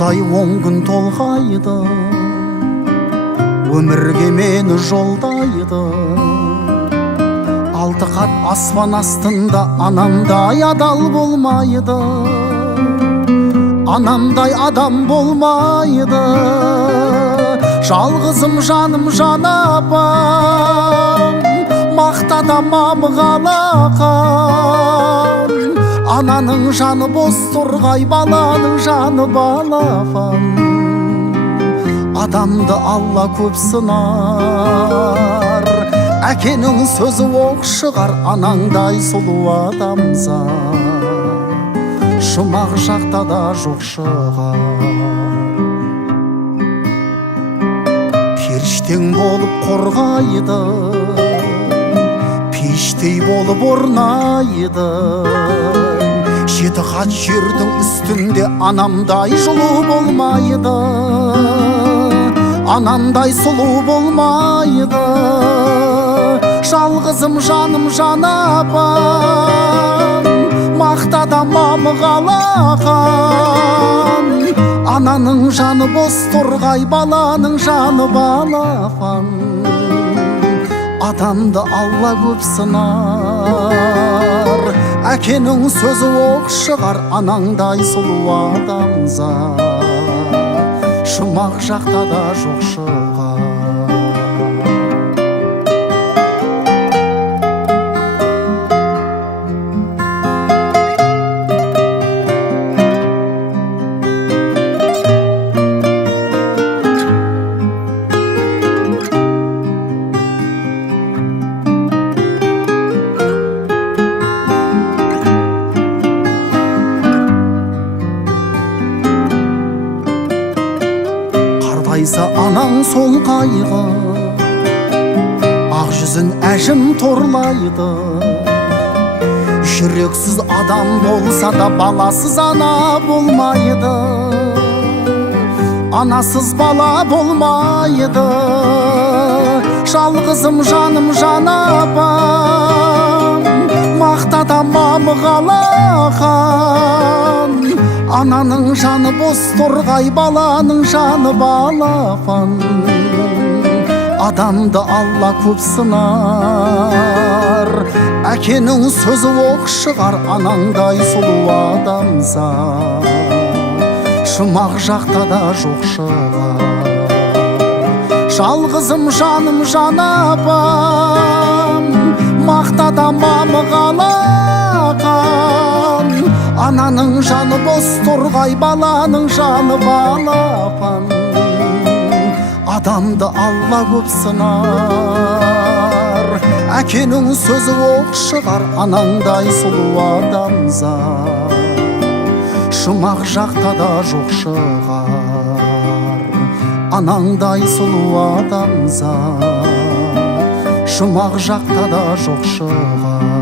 ай 10 күн толғайды, өмірге мені жолдайды. 6 қат аспан астында анамдай адал болмайды, анамдай адам болмайды. Жалғызым жаным жан апам, мақтадамам қалақам. Ананың жаны бос тұрғай, баланың жаны балапан. Адамды Алла көп сынар, әкенің сөзі оқ шығар. Анаңдай сұлу адамзат жұмақ жақта да жоқ шығар. Періштең болып қорғайды, пештей болып орнайды. 7 қат жердің үстінде анамдай жылу болмайды, анамдай сұлу болмайды. Жалғызым жаным жан апам, мақтадамам қалақам. Ананың жаны бос тұрғай, баланың жаны балапан. Адамды Алла көп сынар, әкенің сөзі оқ шығар. Анаңдай сұлу адамзат жұмақ жақта да жоқ шығар. Қайса анаң сол қайғы, ақ жүзін әжім торлайды. Жүрексіз адам болса да баласыз ана болмайды, анасыз бала болмайды. Жалғызым жаным жан апам, мақтадамам қалақам. Ананың жаны бос тұрғай, баланың жаны балапан. Адамды Алла көп сынар, әкенің сөзі оқ шығар. Анаңдай сұлу адамзат жұмақ жақта да жоқ шығар. Жалғызым жаным жан апам, мақтадамам қалақам. Ананың жаны бос тұрғай, баланың жаны балапан. Адамды Алла көп сынар, әкенің сөзі оқ шығар. Анаңдай сұлу адамзат жұмақ жақта да жоқ шығар. Анаңдай сұлу адамзат жұмақ жақта да жоқ шығар.